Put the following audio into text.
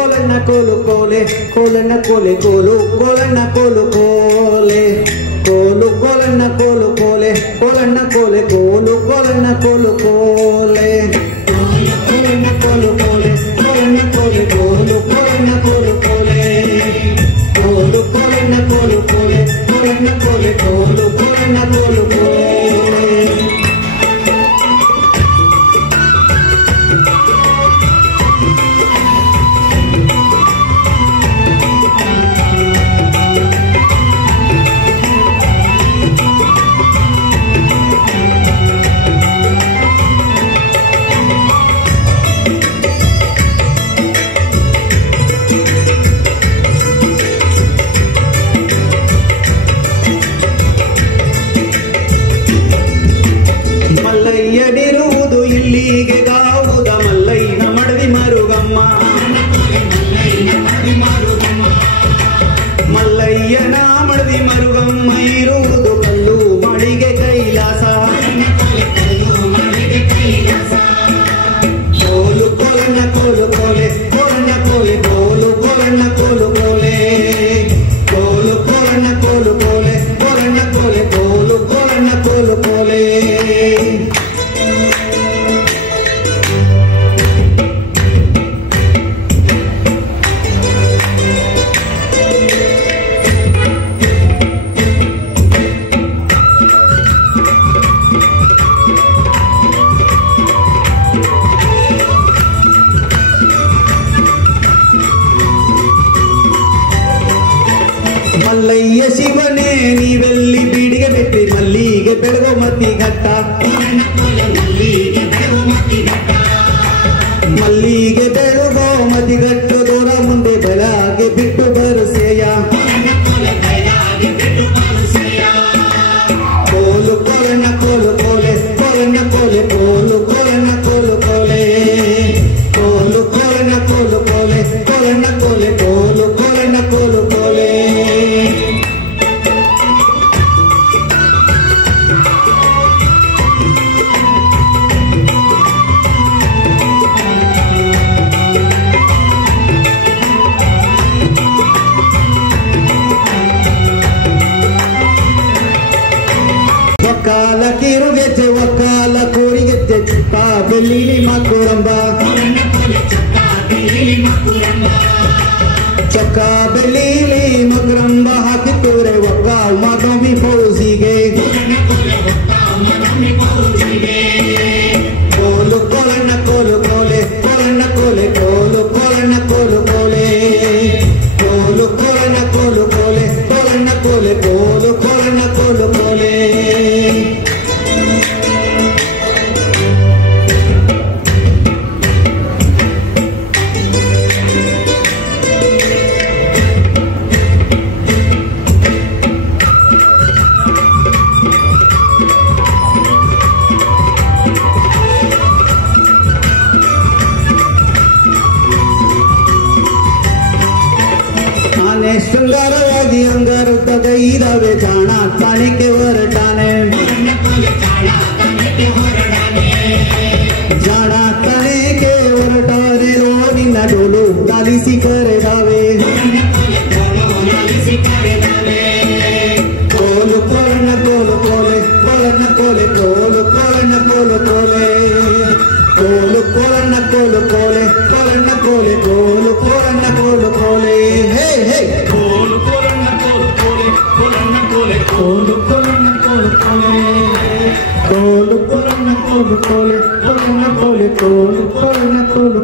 కోలన్న కోలు కోలే కోలన్న కోలే కోలు కోలన్న కోలు కోలే కోలు కోలన్న కోలు కోలే కోలన్న కోలే కోలు కోలన్న కోలు కోలే కోలన్న కోలు కోలే కోలన్న కోలే కోలు కోలన్న కోలు కోలే కోలు కోలన్న కోలు కోలే కోలన్న కోలే కోలు కోలన్న కోలు కోలే ಮಲ್ಲಯ್ಯನಿರುವುದು ಇಲ್ಲಿಗೆ ಗಾವುದ ಮಲ್ಲಯ್ಯನ ಮಡವಿ ಮರುಗಮ್ಮ ಮಲ್ಲಯ್ಯನ ಮಡವಿ ಮರುಗಮ್ಮ ಇರುವುದು ಕಲ್ಲು ಮಡಿಗೆ ಕೈಲಾಸ ಕೋಲು ಕೋಲನ್ನ ಕೋಲು ಕೋಲೆ ಕೋಲನ್ನ ಕೋಲೆ ಕೋಲು ಕೋಲನ್ನ ಕೋಲು ಕೋಲೆ ಕೋಲು ಕೋಲನ್ನ ಕೋಲು ಕೋಲೆ ಕೋಲನ್ನ ಕೋಲೆ ಕೋಲು ಕೋಲನ್ನ ಕೋಲು ಕೋಲೆ ಮಲ್ಲಯ್ಯ ಶಿವನೇ ನೀವೆಲ್ಲಿ ಬೀಡಿಗೆ ಬಿಟ್ಟಿ ಮಲ್ಲಿಗೆ ಬೆಳಗೋ ಮತಿ ಘಟ್ಟ ಮಲ್ಲಿಗೆ ಬೆಳಗೋ ಮತಿ ಘಟ್ಟ ದೂರ ಮುಂದೆ ಬೆಳಗ್ಗೆ ಬಿಟ್ಟು ಬರುಸೆಯ ಕೋಲು ಕೋಲನ್ನ ಕೋಲು ಕೋಲೆ ಕೋಲನ್ನ ಕೋಲೆ ಕೋಲು ಕೋಲನ್ನ ಕೋಲು ಕೋಲೆ ಕೋಲು ಕೋಲನ್ನ ಕೋಲು ಕೋಲೆ ಕೋಲನ್ನ ಕೋಲೆ ಕೋಲು ಕೋಲನ್ನ ಕೋಲು ಕೋಲೆ ಒಕ್ಕಾಲ ಕಿರುಗೆಜ್ಜೆ ಒಕ್ಕಾಲ ಕೂರಿಗೆಜ್ಜೆ ಚಿಪ್ಪ ಬೆಳ್ಳಿಲಿ ಮಕ್ಕುರಂಬ ಚೊಕ್ಕ ಬೆಳ್ಳಿಲಿ ಮಕರಂಬ ಹಾಕಿತ್ತೂರೆ ಒಕ್ಕಾಲ್ ಮಗಮಿ ಫೌಜಿಗೆ ಕೋಲು ಕೋಲನ್ನ ಕೋಲು ಕೋಲೆ ಕೋಲನ್ನ ಕೋಲೆ ಕೋಲು ಕೋಲನ್ನ ಕೋಲು ಕೋಲೆ ಕೋಲು ಕೋಲನ್ನ ಕೋಲು ಕೋಲೆ ಕೋಲನ್ನ ಕೋಲೆ ಕೋಲು ಕೋಲನ್ನ ಕೋಲು ಕೋಲೆ ಆನೆ ಶೃಂಗಾರವಾಗಿ ಅಂಗಾರುತ್ತದ ಇದಾವೆ ಜಾಣ ತಾಣಿಕೆ ಹೊರಟಾನೆ ಜಾಣ ತಾಣಿಕೆ ಹೊರಟಾರೆ ನಿನ್ನ ಡೋಲು ಲಾಲಿಸಿ ಕರೆದಾವೆ ಕೋಲು ಕೋಲನ್ನ ಕೋಲು ಕೋಲೆ ಕೋಲನ್ನ ಕೋಲೆ ಕೋಲು ಕೋಲನ್ನ ಕೋಲು ಕೋಲೆ ಕೋಲು ಕೋಲನ್ನ ಕೋಲು ಕೋಲೆ ಕೋಲನ್ನ ಕೋಲೆ ಕೋಲು ಕೋಲನ್ನ ಕೋಲು ಕೋಲೆ ಹೇ ಹೇ ಕೋಲು ಕೋಲನ್ನ ಕೋಲು ಕೋಲೆ ಕೋಲನ್ನ ಕೋಲೆ ಕೋಲು ಕೋಲನ್ನ ಕೋಲು ಕೋಲೆ ಕೋಲು ಕೋಲನ್ನ ಕೋಲು ಕೋಲೆ ಕೋಲನ್ನ ಕೋಲೆ ಕೋಲು ಕೋಲನ್ನ ಕೋಲು